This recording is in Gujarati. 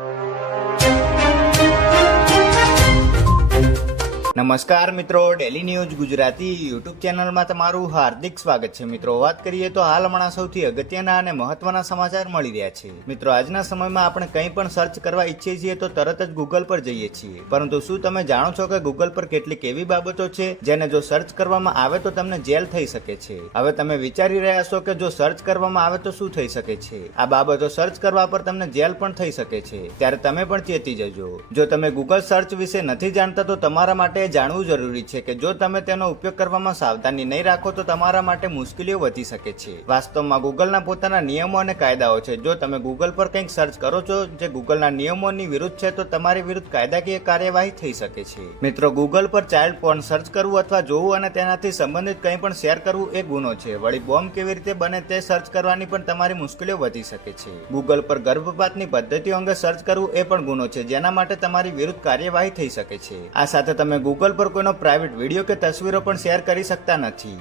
you. નમસ્કાર મિત્રો ડેલી ન્યૂઝ ગુજરાતી યુટ્યુબ ચેનલમાં તમારું હાર્દિક સ્વાગત છે. મિત્રો, વાત કરીએ તો હાલ હમણાં સૌથી અગત્યના અને મહત્વના સમાચાર મળી રહ્યા છે. મિત્રો, આજના સમયમાં આપણે કંઈ પણ સર્ચ કરવા ઈચ્છીએ છીએ તો તરત જ ગૂગલ પર જઈએ છીએ. પરંતુ શું તમે જાણો છો કે ગૂગલ પર કેટલીક એવી બાબતો છે જેને જો સર્ચ કરવામાં આવે તો તમને જેલ થઈ શકે છે? હવે તમે વિચારી રહ્યા છો કે જો સર્ચ કરવામાં આવે તો શું થઈ શકે છે? આ બાબતો સર્ચ કરવા પર તમને જેલ પણ થઈ શકે છે. ત્યારે તમે પણ ચેતી જજો. જો તમે ગૂગલ સર્ચ વિશે નથી જાણતા તો તમારા માટે એ જાણવું જરૂરી છે કે જો તમે તેનો ઉપયોગ કરવામાં સાવધાની નહીં રાખો તો તમારા માટે મુશ્કેલીઓ વધી શકે છે. વાસ્તવમાં ગૂગલના પોતાના નિયમો અને કાયદાઓ છે. જો તમે ગૂગલ પર કંઈક સર્ચ કરો છો જે ગૂગલના નિયમોની વિરુદ્ધ છે, તો તમારી વિરુદ્ધ કાયદાકીય કાર્યવાહી થઈ શકે છે. મિત્રો, ગૂગલ પર ચાઇલ્ડ પોર્ન સર્ચ કરવું અથવા જોવું અને તેનાથી સંબંધિત કંઈ પણ શેર કરવું એ ગુનો છે. વળી બોમ્બ કેવી રીતે બને તે સર્ચ કરવાની પણ તમારી મુશ્કેલીઓ વધી શકે છે. ગૂગલ પર ગર્ભપાતની પદ્ધતિઓ અંગે સર્ચ કરવું એ પણ ગુનો છે. જેના માટે તમારી વિરુદ્ધ કાર્યવાહી થઈ શકે છે. આ સાથે તમે ગૂગલ પર કોઈનો પ્રાઇવેટ વીડિયો કે તસવીરો પણ શેર કરી શકતા નથી.